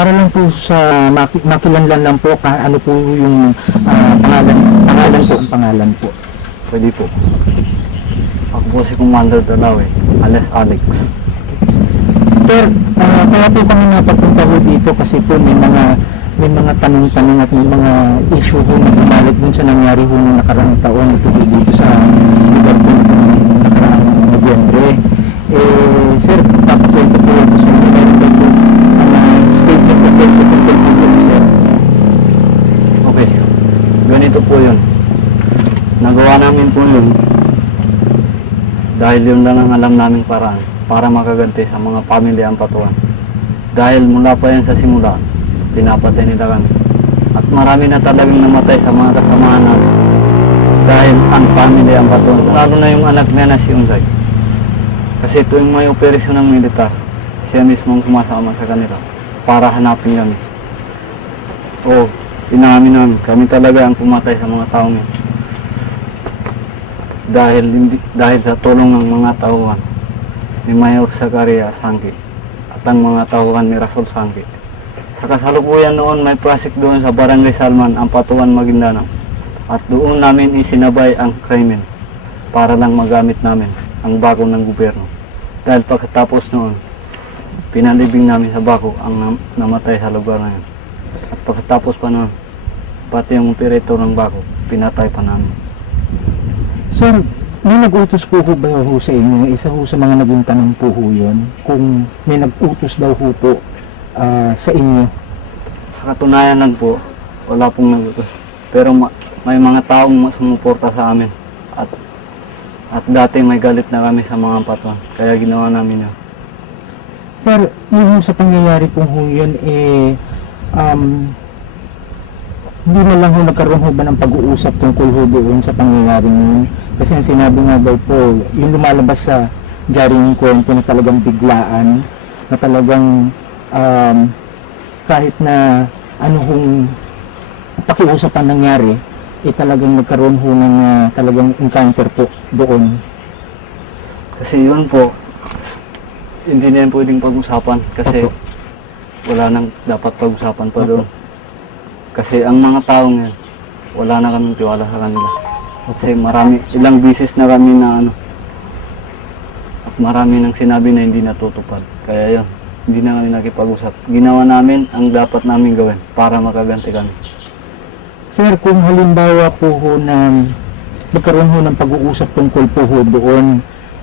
para lang po sa maki- makilanlan lang po ka, ano po yung ah, pangalan, pangalan po, ang pangalan po. Pwede po. Ako po si Commander Dalawe, alias Alex. Sir, ah, kaya po kami napapunta ho dito kasi po may mga may mga tanong-tanong at may mga issue ho na bumalik dun sa nangyari ho noong nakaraang taon ito ho dito sa lugar po nakaraang Nobyembre. Eh, sir, papakwento po ako sa inyo. Okay, ganito po yun. Nagawa namin po yun dahil yun lang ang alam naming paraan para makaganti sa mga pamilya ang patuan. Dahil mula pa yan sa simula, pinapatay nila kami. At marami na talagang namatay sa mga kasamahan namin. Dahil ang pamilya ang patuan. Lalo na yung anak niya na si Unzay. Kasi tuwing may operasyon ng militar, siya mismo ang kumasama sa kanila para hanapin kami. Oo, inamin namin. Kami talaga ang pumatay sa mga taong yun. Dahil, hindi, dahil sa tulong ng mga tauhan ni Mayor Zakaria Sangki at ang mga tauhan ni Rasol Sangki. Sa kasalukuyan noon may project doon sa Barangay Salman ang Patuan Maguindanao at doon namin isinabay ang krimen para lang magamit namin ang bako ng gobyerno. Dahil pagkatapos noon, pinalibing namin sa bako ang nam- namatay sa lugar na yun. At pagkatapos pa noon, pati yung operator ng bako, pinatay pa namin. Sir, may nag-utos po ho ba ho sa inyo? Isa ho sa mga naging tanong po ho yun. Kung may nag-utos daw ho po ah, sa inyo. Sa katunayan lang po, wala pong nagutos. Pero ma- may mga taong sumuporta sa amin. At at dati may galit na kami sa mga patuan. Kaya ginawa namin yun. Sir, yung sa pangyayari pong ho yun, eh, um, hindi na lang ho nagkaroon ho ba ng pag-uusap tungkol ho doon sa pangyayari yun? Kasi ang sinabi nga daw po, yung lumalabas sa diary ng kwento na talagang biglaan, na talagang um, kahit na ano hong pakiusap ang nangyari, eh talagang nagkaroon ho ng ah, talagang encounter po doon. Kasi yun po, hindi na yan pwedeng pag-usapan kasi Opo. wala nang dapat pag-usapan pa doon. Kasi ang mga taong yan, wala na kaming tiwala sa kanila. Kasi marami, ilang bisis na kami na ano, at marami nang sinabi na hindi natutupad. Kaya yun, hindi na kami nakipag-usap. Ginawa namin ang dapat namin gawin para makaganti kami. Sir, kung halimbawa po ho na magkaroon ho ng pag-uusap tungkol po ho doon,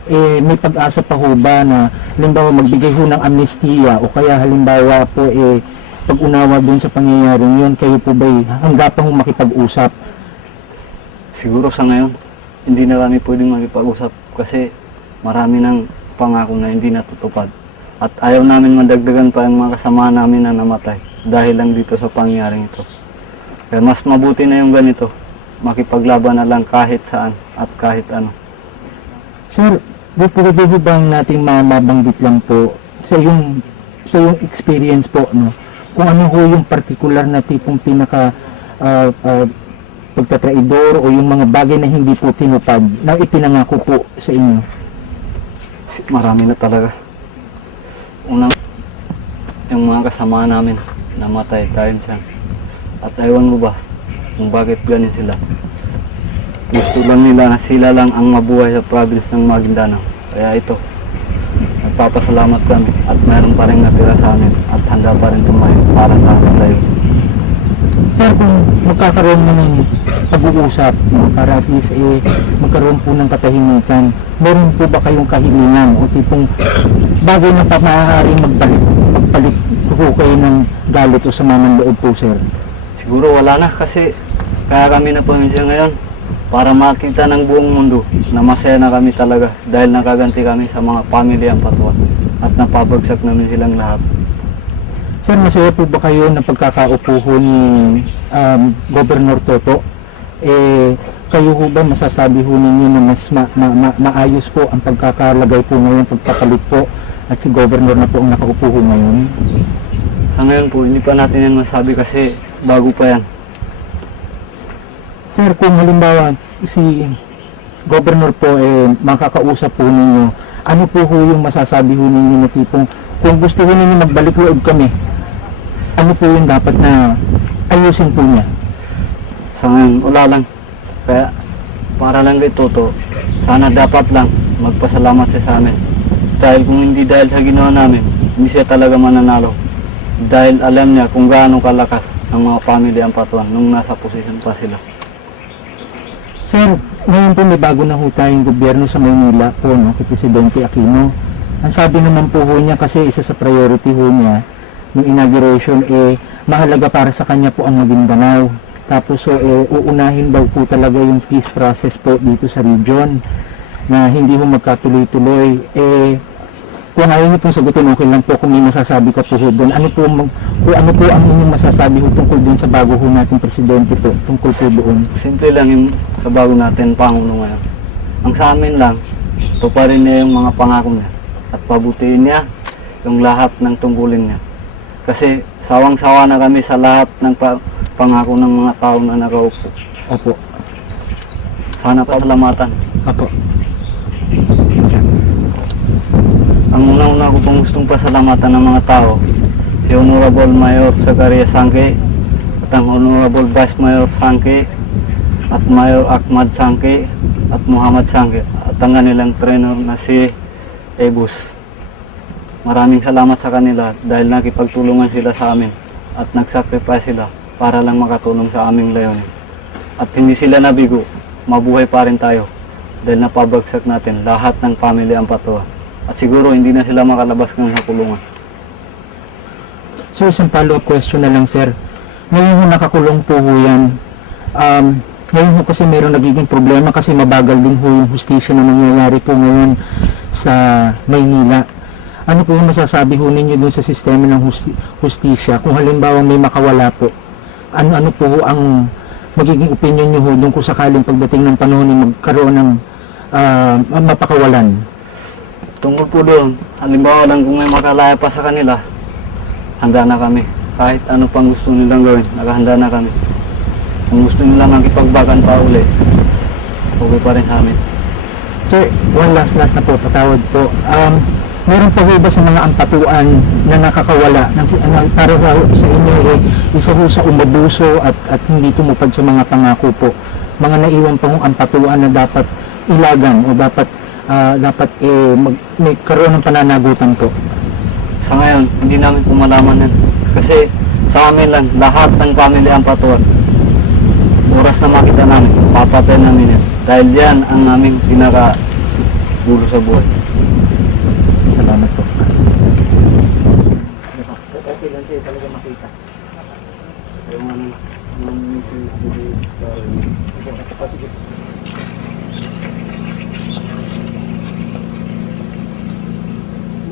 eh, may pag-asa pa ho ba na halimbawa magbigay ho ng amnestiya o kaya halimbawa po eh, pag-unawa doon sa pangyayaring yun, kayo po ba hangga pa ho makipag-usap? Siguro sa ngayon, hindi na kami pwedeng makipag-usap kasi marami ng pangako na hindi natutupad. At ayaw namin madagdagan pa ang mga kasama namin na namatay dahil lang dito sa pangyayaring ito. Kaya mas mabuti na yung ganito, makipaglaban na lang kahit saan at kahit ano. Sir, di pwede ho bang nating mamabanggit lang po sa yung sa yung experience po no kung ano ho yung particular na tipong pinaka ah, ah, pagtatraidor o yung mga bagay na hindi po tinupad na ipinangako po sa inyo. Marami na talaga. Unang, yung mga kasama namin namatay dahil siya. At ewan mo ba kung bakit ganyan sila. Gusto lang nila na sila lang ang mabuhay sa province ng Maguindanao. Kaya ito, nagpapasalamat kami at meron pa rin natira sa amin at handa pa rin tumayo para sa amin tayo. Sir, kung magkakaroon na ng pag-uusap para at least eh, magkaroon po ng katahimikan, meron po ba kayong kahilingan o tipong bagay na pa maaaring magbalik, magpalit po kayo ng galit o sama ng loob po, sir? Siguro wala na kasi kaya kami na pamilya ngayon para makita ng buong mundo na masaya na kami talaga dahil nakaganti kami sa mga pamilya ang patuwa at napabagsak namin silang lahat. Sir, masaya po ba kayo na pagkakaupo ho ni um, Governor Toto? Eh, kayo ho ba masasabi ho ninyo na mas ma- ma- ma- maayos po ang pagkakalagay po ngayon, pagpapalit po at si Governor na po ang nakaupo ho ngayon? Sa ngayon po, hindi pa natin yan masabi kasi bago pa yan. Sir, kung halimbawa si Governor po eh, makakausap po ninyo, ano po ho yung masasabi ho ninyo na tipong kung gusto ho ninyo magbalik loob kami, ano po yung dapat na ayusin po niya? Sa ngayon, wala lang. Kaya, para lang kay Toto, sana dapat lang magpasalamat siya sa amin. Dahil kung hindi dahil sa ginawa namin, hindi siya talaga mananalo. Dahil alam niya kung gaano kalakas ang mga family ang patuan nung nasa posisyon pa sila. Sir, ngayon po may bago na ho tayong gobyerno sa Maynila po, no, kay Presidente Aquino. Ang sabi naman po ho niya kasi isa sa priority ho niya ng inauguration eh mahalaga para sa kanya po ang Maguindanao. Tapos so eh, uunahin daw po talaga yung peace process po dito sa region na hindi ho magkatuloy-tuloy. Eh, kung ayaw niyo pong sagutin, okay lang po kung may masasabi ka po ho doon. Ano po, mag- kung ano po ang inyong masasabi ho tungkol doon sa bago ho nating presidente po, tungkol po doon? Simple lang yung sa bago natin Pangulo ngayon. Ang sa amin lang, tuparin niya yung mga pangako niya at pabutiin niya yung lahat ng tungkulin niya. Kasi sawang-sawa na kami sa lahat ng pa- pangako ng mga tao na nakaupo. Opo. Sana pasalamatan. Opo. Ang una-una ko pong gustong pasalamatan ng mga tao, si Honorable Mayor Zakaria Sangke at ang Honorable Vice Mayor Sangke at Mayor Ahmad Sangke at Muhammad Sangke at ang kanilang trainer na si Ebus. Maraming salamat sa kanila dahil nakipagtulungan sila sa amin at nagsacrifice sila para lang makatulong sa aming layunin. At hindi sila nabigo, mabuhay pa rin tayo dahil napabagsak natin lahat ng family ang patuwa. At siguro hindi na sila makalabas ng kulungan. So isang follow-up question na lang sir. Ngayon ho nakakulong po ho yan. Um, ngayon ho kasi meron nagiging problema kasi mabagal din ho yung hustisya na nangyayari po ngayon sa Maynila. Ano po yung masasabi ho ninyo dun sa sistema ng husti- hustisya kung halimbawa may makawala po? Ano, ano po ho ang magiging opinion nyo ho dun kung sakaling pagdating ng panahon na magkaroon ng ah, mapakawalan? Tungkol po doon, halimbawa lang kung may makalaya pa sa kanila, handa na kami. Kahit ano pang gusto nilang gawin, nakahanda na kami. Kung gusto nila makipagbakan pa uli, okay pa rin sa amin. Sir, one last last na po, patawad po. Um, meron pa ba sa mga ampatuan na nakakawala ng, ano, para sa inyo eh, isa ho sa umabuso at, at hindi tumupad sa mga pangako po. Mga naiwan pa hong ampatuan na dapat ilagan o dapat ah, dapat eh, mag, may karoon ng pananagutan po. Sa ngayon, hindi namin po malaman yan. Kasi sa amin lang, lahat ng family ang patuwan. Oras na makita namin, papatay namin yan. Dahil yan ang aming pinaka gulo sa buhay. Salamat po.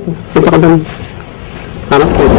kita akan anak itu